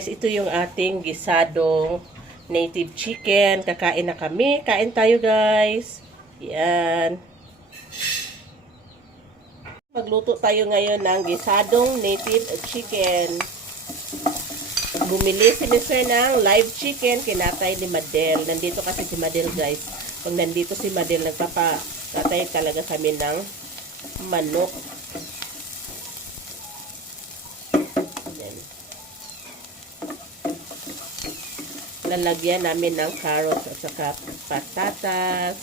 Guys, ito yung ating gisadong native chicken. Kakain na kami. Kain tayo, guys. Yan. Magluto tayo ngayon ng gisadong native chicken. Bumili si Mr. ng live chicken. Kinatay ni Madel. Nandito kasi si Madel, guys. Pag nandito si Madel, nagpapatay talaga kami ng manok. Yan. Lalagyan namin ng carrots at saka patatas.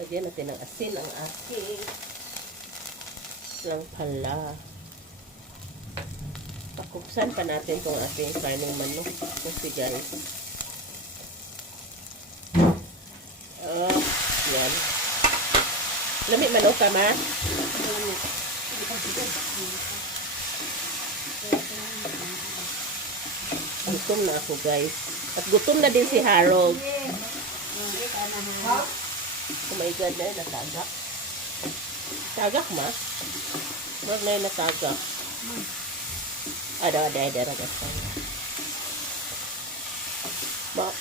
Lagyan natin ng asin ang ating lang pala. Pakuksan pa natin itong ating karneng manok. Kasi guys. Oh, yan. Lamig manok ka, ma? Lamig. Gutom na ako, guys. At gutom na din si Harold. Oh my God, na natagak. Tagak, ma? Huwag na yung natagak. Ada.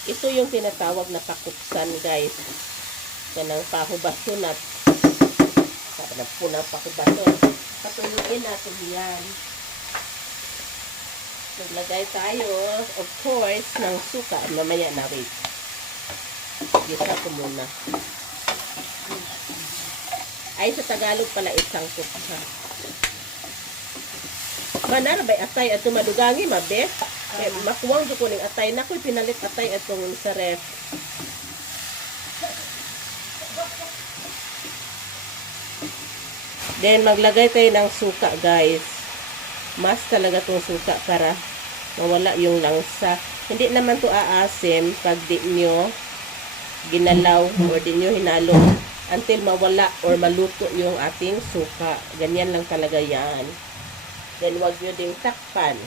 Ito yung tinatawag na pakuksan, guys. Yan ang pahubason at sabi na po ng pahubason. Patuluin natin yan. Naglagay tayo, of course, ng suka. Mamaya na, wait. Gisa ko muna. Ay, sa Tagalog pala, isang kutsa. Manar, bay atay at tumadugangi, mabe. Makuwang dyan ko ng atay. Nako'y pinalit atay atong sa ref. Then, maglagay tayo ng suka, guys. Mas talaga itong suka para mawala yung langsa. Hindi naman to aasim pag di nyo ginalaw or di nyo hinalo until mawala or maluto yung ating suka. Ganyan lang talaga yan. Then, wag nyo ding takpan.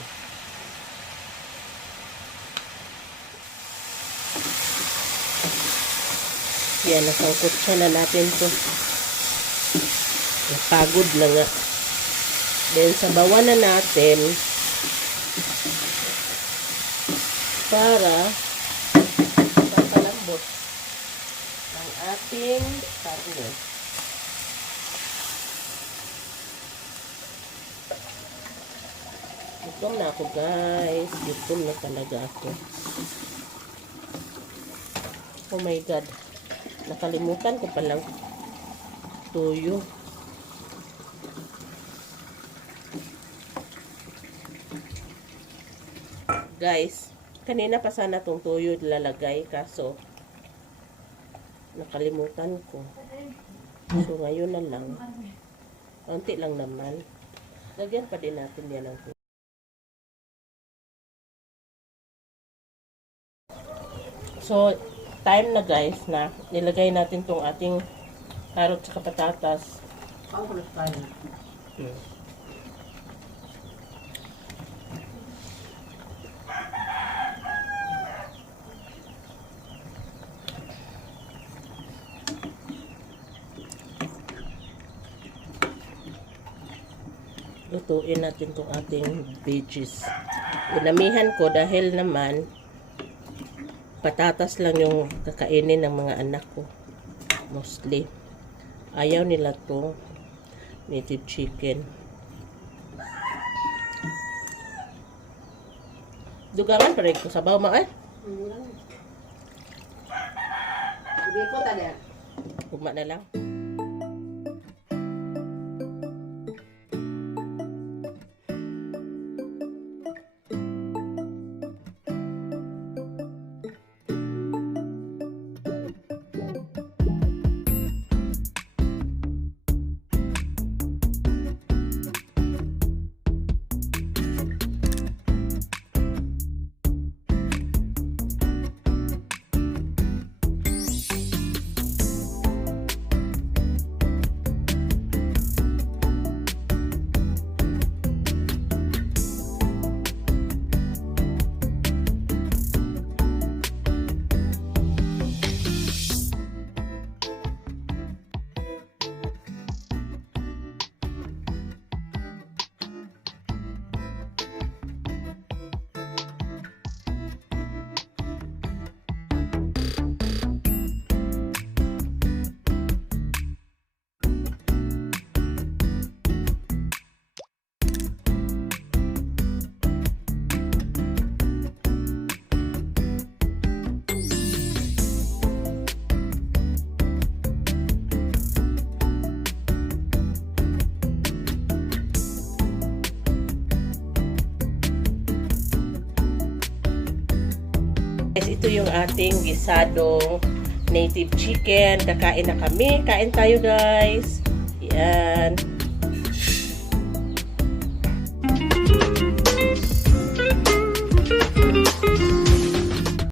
Yan, nasangkot siya na natin to. Pagod na nga. Then, sabawan na natin para mapalambot ang ating karne. Gutom na ako, guys. Gutom na talaga ako. Oh my God. Nakalimutan ko palang tuyo. Guys, kanina pa sana itong tuyo lalagay, kaso nakalimutan ko. So, ngayon na lang. Kaunti lang naman. Lagyan pa din natin yan ng tuyo. So, time na, guys, na nilagay natin itong ating carrot sa patatas. Lutuin natin itong ating veggies. Inamihan ko dahil naman patatas lang yung kakainin ng mga anak ko. Mostly. Ayaw nila to native chicken. Dugangan pa rin ko. Sabaw ma eh. Hindi ko tali. Ugma na lang. ito yung ating gisadong native chicken. Kakain na kami. Kain tayo guys. Yan.